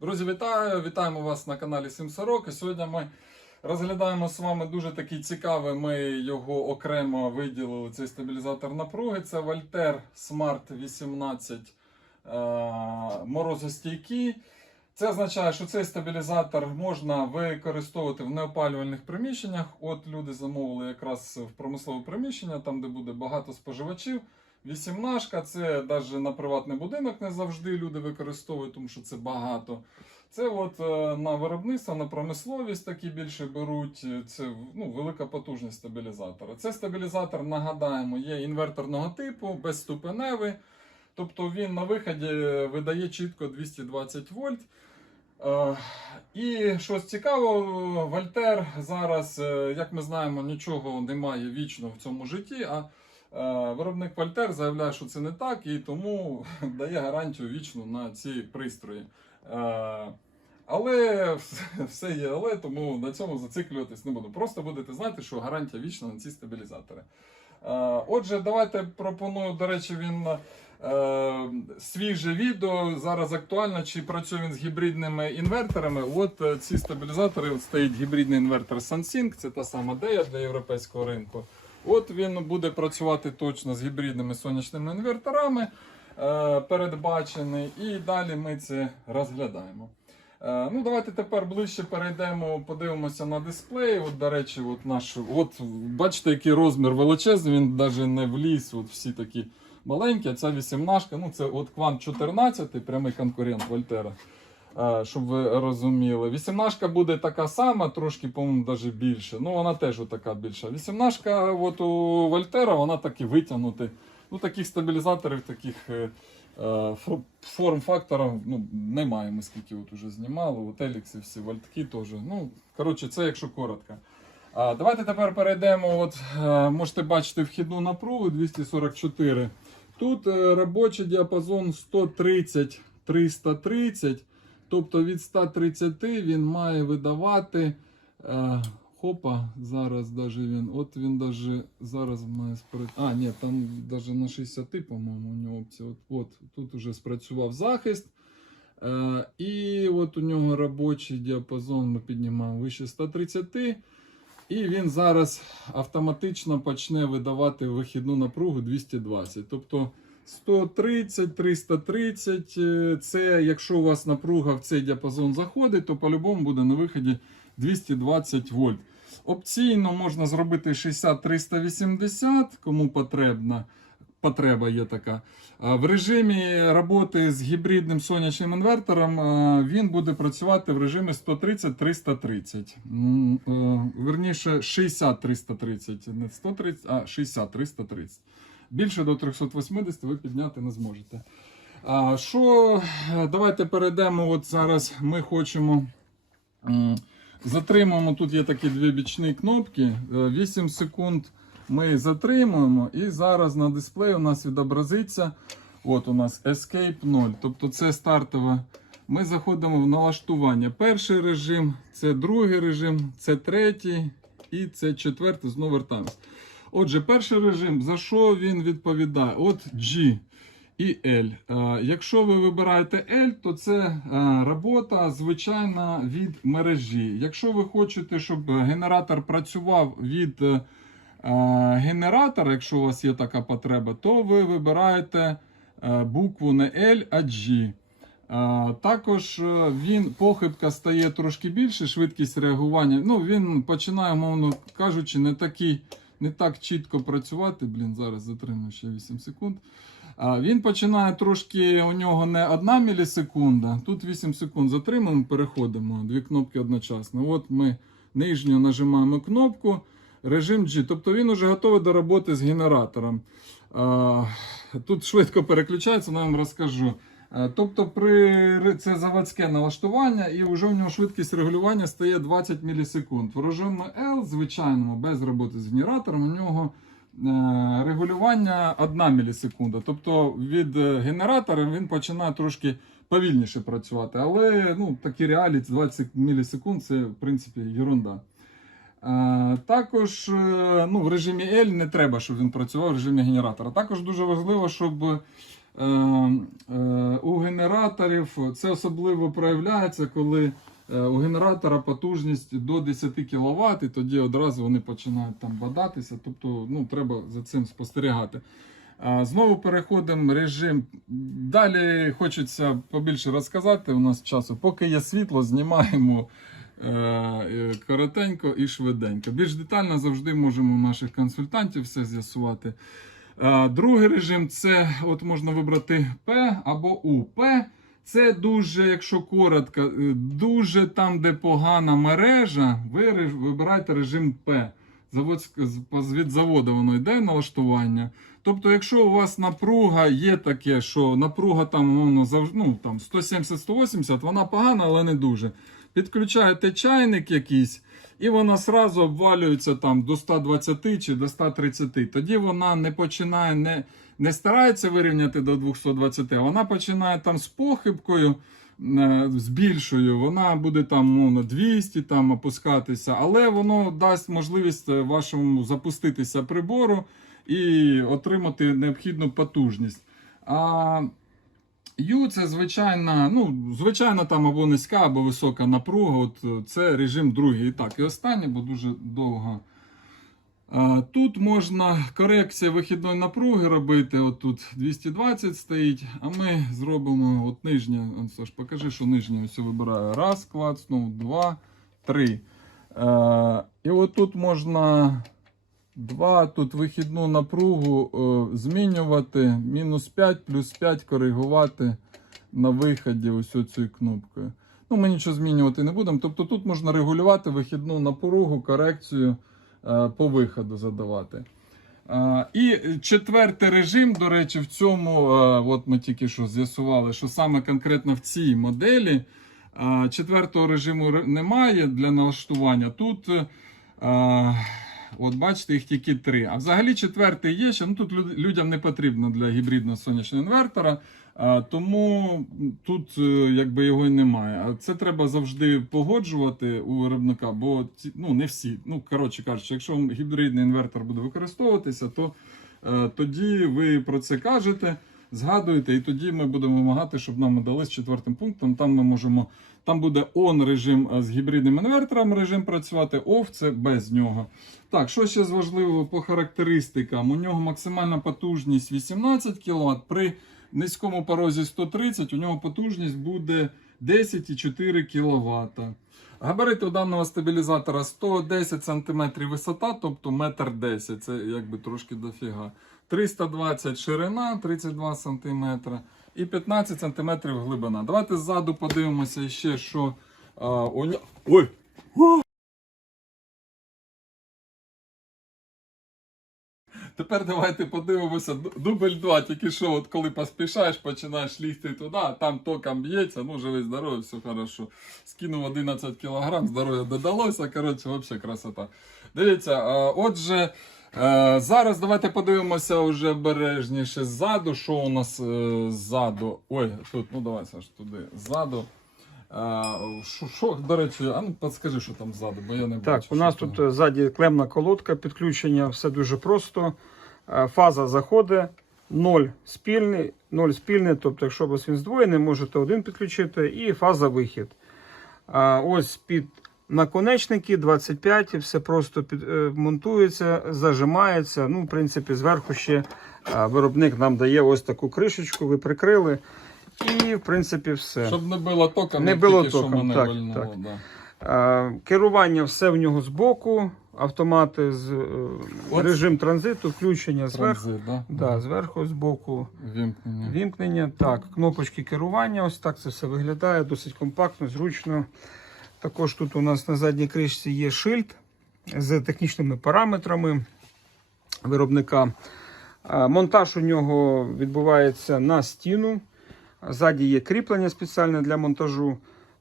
Друзі, вітаю! Вітаємо вас на каналі Сімсорок. І сьогодні ми розглядаємо з вами дуже такий цікавий. Ми його окремо виділили. Цей стабілізатор напруги. Це Вольтер Smart 18 е, морозостійкий. Це означає, що цей стабілізатор можна використовувати в неопалювальних приміщеннях. От люди замовили якраз в промислове приміщення, там де буде багато споживачів. Вісімнашка, це навіть на приватний будинок не завжди люди використовують, тому що це багато. Це от е, на виробництво, на промисловість такі більше беруть. Це ну, велика потужність стабілізатора. Це стабілізатор, нагадаємо, є інверторного типу, безступеневий. Тобто він на виході видає чітко 220 вольт. Е, І щось цікавого, Вольтер зараз, е, як ми знаємо, нічого немає вічно в цьому житті. А е, виробник Вольтер заявляє, що це не так, і тому дає гарантію вічну на ці пристрої. Е, Але все є, але тому на цьому зациклюватись не буду. Просто будете знати, що гарантія вічна на ці стабілізатори. Е, Отже, давайте пропоную, до речі, він е, свіже відео. Зараз актуально, чи працює він з гібридними інверторами. От е, ці стабілізатори, от стоїть гібридний інвертор SunSync, це та сама дея для європейського ринку. От він буде працювати точно з гібридними сонячними інверторами, е, передбачений, і далі ми це розглядаємо. Е, Ну, давайте тепер ближче перейдемо, подивимося на дисплей. От, до речі, от наш, от бачите, який розмір величезний, він навіть не вліз. От всі такі маленькі. Ця 18, ну це от Quant 14, прямий конкурент Вольтера. Е, Щоб ви розуміли. 18 буде така сама, трошки, по-моєму, навіть більше. Ну, вона теж така більша. 18 от у Вольтера, вона таки витягнути. Ну, таких стабілізаторів, таких е, е, форм-факторів ну, немає. Ми скільки от уже знімали. От Елікси всі вольтки теж. Ну, коротше, це якщо коротко. А, давайте тепер перейдемо. От, можете бачити вхідну напругу 244. Тут робочий діапазон 130-330. Тобто від 130 він має видавати. Е, хопа, зараз даже він. От він даже зараз має спрацювати. А, ні, там даже на 60, по-моєму, у нього опція. От, от тут уже спрацював захист. Е, і от у нього робочий діапазон ми піднімаємо вище 130. І він зараз автоматично почне видавати вихідну напругу 220. Тобто 130, 330. е, Це якщо у вас напруга в цей діапазон заходить, то по-любому буде на виході 220 вольт. Опційно можна зробити 60-380, кому потрібно. Потреба є така. В режимі роботи з гібридним сонячним інвертором він буде працювати в режимі 130-330. Е, Верніше 60-330, не 130, а 60-330. Більше до 380 ви підняти не зможете. А, Що, е, давайте перейдемо. От зараз ми хочемо. Затримуємо. Тут є такі дві бічні кнопки. Е, 8 секунд ми затримуємо, і зараз на дисплеї у нас відобразиться. От у нас Escape 0. Тобто це стартове. Ми заходимо в налаштування. Перший режим, це другий режим, це третій і це четвертий знову вертаємось. Отже, перший режим, за що він відповідає? От G і L. Е, Якщо ви вибираєте L, то це е, робота звичайна від мережі. Якщо ви хочете, щоб генератор працював від е, генератора, якщо у вас є така потреба, то ви вибираєте е, букву не L, а G. Е, Також е, він похибка стає трошки більше, швидкість реагування. Ну, він починає, мовно кажучи, не такий, не так чітко працювати. Блін, зараз затримую ще 8 секунд. Він починає трошки, у нього не 1 мілісекунда. Тут 8 секунд затримуємо, переходимо. Дві кнопки одночасно. От ми нижню нажимаємо кнопку. Режим G. Тобто він вже готовий до роботи з генератором. Тут швидко переключається, я вам розкажу. А, Тобто при це заводське налаштування, і вже у нього швидкість регулювання стає 20 мілісекунд. В режимі L, звичайному, без роботи з генератором, у нього е, регулювання 1 мілісекунда. Тобто від е, генератора він починає трошки повільніше працювати. Але ну, такі реалії 20 мілісекунд це в принципі ерунда. Е, Також е, ну, в режимі L не треба, щоб він працював в режимі генератора. Також дуже важливо, щоб е, е, у генераторів це особливо проявляється, коли е, у генератора потужність до 10 кВт, і тоді одразу вони починають там бадатися. Тобто ну, треба за цим спостерігати. Знову переходимо в режим. Далі хочеться побільше розказати. У нас часу. Поки є світло, знімаємо е, е, коротенько і швиденько. Більш детально завжди можемо у наших консультантів все з'ясувати. Е, Другий режим це от можна вибрати П або У. П це дуже, якщо коротко, е, дуже там, де погана мережа, ви вибираєте режим П. Заводськ- з- з- від заводу воно йде налаштування. Тобто, якщо у вас напруга є таке, що напруга там, зав- ну, там 170-180, вона погана, але не дуже. Підключаєте чайник якийсь, і вона сразу обвалюється там до 120 чи до 130. Тоді вона не починає, не, не старається вирівняти до 220, а вона починає там з похибкою. е, З більшою, вона буде там мовно 200 там опускатися, але воно дасть можливість е, вашому запуститися прибору і отримати необхідну потужність. А Ю це звичайна, ну, звичайна там або низька, або висока напруга. От е, це режим другий. І так, і останнє, бо дуже довго. Тут можна корекція вихідної напруги робити. От тут 220 стоїть, а ми зробимо от нижнє. Саш, покажи, що нижнє ось вибираю. Раз, клацнув, два, три. Е, і от тут можна Два тут вихідну напругу е, змінювати. Мінус 5 плюс 5 коригувати на виході ось цією кнопкою. Ну, ми нічого змінювати не будемо. Тобто тут можна регулювати вихідну напругу, корекцію е, по виходу задавати. Е, і четвертий режим, до речі, в цьому, е, от ми тільки що з'ясували, що саме конкретно в цій моделі е, четвертого режиму немає для налаштування. Тут. е, От бачите, їх тільки три. А взагалі четвертий є ще. Ну тут людям не потрібно для гібридного сонячного інвертора, тому тут е, якби його і немає. А це треба завжди погоджувати у виробника, бо ну не всі. Ну коротше кажучи, якщо гібридний інвертор буде використовуватися, то е, тоді ви про це кажете. Згадуєте, і тоді ми будемо вимагати, щоб нам дали з четвертим пунктом. Там ми можемо, там буде on режим е, з гібридним інвертором режим працювати, off це без нього. Так, що ще з важливого по характеристикам? У нього максимальна потужність 18 кВт. При низькому порозі 130 у нього потужність буде 10,4 кВт. Габарити у даного стабілізатора 110 см висота, тобто 1,10 м. Це якби трошки дофіга. 320 ширина, 32 см і 15 см глибина. Давайте ззаду подивимося ще, що а, у. Ой! Тепер давайте подивимося ду- дубль 2, тільки що, от коли поспішаєш, починаєш лізти туди, а там током б'ється, ну живий здоровий, все хорошо. Скинув 11 кг, здоров'я додалося. Коротше, взагалі красота. Дивіться, отже, зараз давайте подивимося вже обережніше ззаду. Що у нас е, ззаду? Ой, тут, ну давай, Саш, туди. Ззаду. Е, Що, що, до речі, а ну підскажи, що там ззаду, бо я не Так, у нас що тут там. е, ззаді клемна колодка, підключення, все дуже просто. Е, Фаза заходить, 0 спільний, 0 спільний, тобто, якщо у вас він здвоєний, можете один підключити, і фаза вихід. Ось під наконечники 25, і все просто під, е, монтується, зажимається. Ну, в принципі, зверху ще е, виробник нам дає ось таку кришечку, ви прикрили. І, в принципі, все. Щоб не було током, Не було тільки що мене так, вальнуло, так. Да. Е, Керування все в нього збоку, автомати з От. режим транзиту, включення зверху. Да? Да, зверху, збоку, Вімкнення. вімкнення. Так, кнопочки керування. Ось так це все виглядає. Досить компактно, зручно. Також тут у нас на задній кришці є шильд з технічними параметрами виробника. Е, Монтаж у нього відбувається на стіну. Ззаді є кріплення спеціальне для монтажу.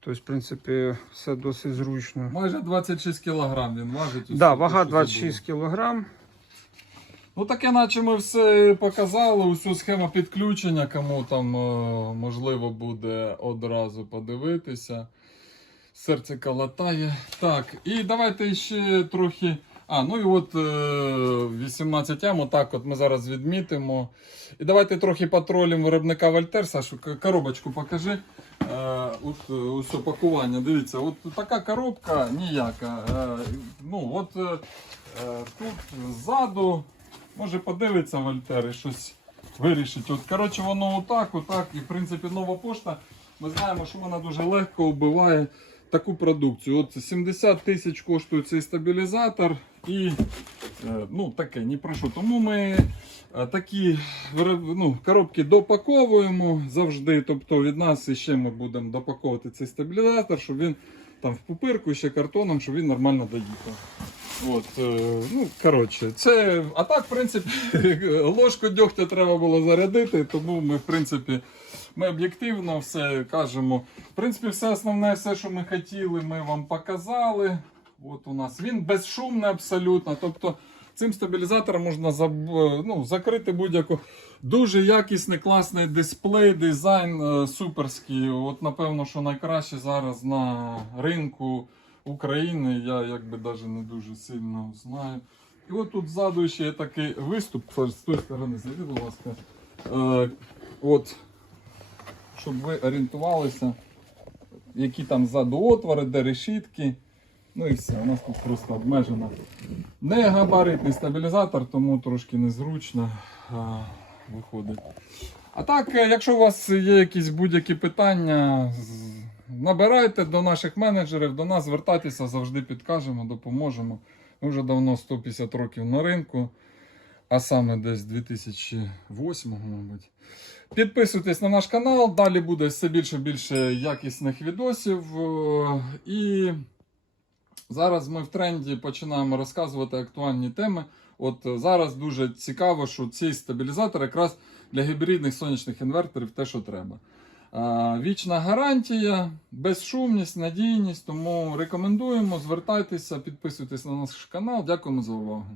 Тобто, в принципі, все досить зручно. Майже 26 кг він важить. Да, вага 26 кг. Ну таке, наче ми все показали, усю схему підключення, кому там е, можливо буде одразу подивитися. Серце калатає. Так, і давайте ще трохи А, ну і от е, 18М, отак от ми зараз відмітимо. І давайте трохи потролимо виробника Вольтер. Сашу, коробочку покажи. Е, от усе пакування. Дивіться, от така коробка ніяка. Е, ну, от тут ззаду, може подивиться Вольтер і щось вирішить. От, коротше, воно отак, отак. І в принципі нова пошта. Ми знаємо, що вона дуже легко вбиває таку продукцію. От 70 тисяч коштує цей стабілізатор і е, ну, таке, не прошу. Тому ми е, такі ну, коробки допаковуємо завжди. Тобто від нас ще ми будемо допаковувати цей стабілізатор, щоб він там в пупирку ще картоном, щоб він нормально доїхав. От, е, ну, коротше, це. А так, в принципі, ложку дьогтя треба було зарядити, тому ми, в принципі, ми об'єктивно все кажемо. В принципі, все основне, все, що ми хотіли, ми вам показали. От у нас він безшумний абсолютно. Тобто цим стабілізатором можна заб- ну, закрити будь-яку. Дуже якісний, класний дисплей, дизайн е, суперський. От, напевно, що найкраще зараз на ринку України. Я якби навіть не дуже сильно знаю. І от тут ззаду ще є такий виступ. З тої сторони зайди, будь ласка. Е, от, щоб ви орієнтувалися, які там ззаду отвори, де решітки. Ну і все, у нас тут просто обмежено. Не габаритний стабілізатор, тому трошки незручно а, виходить. А так, е, якщо у вас є якісь будь-які питання, набирайте до наших менеджерів, до нас звертайтеся, завжди підкажемо, допоможемо. Ми вже давно 150 років на ринку, а саме десь 2008, мабуть. Підписуйтесь на наш канал, далі буде все більше і більше якісних відосів. е, І зараз ми в тренді починаємо розказувати актуальні теми. От е, зараз дуже цікаво, що цей стабілізатор якраз для гібридних сонячних інверторів те, що треба. Вічна гарантія, безшумність, надійність. Тому рекомендуємо, звертайтеся, підписуйтесь на наш канал. Дякуємо за увагу.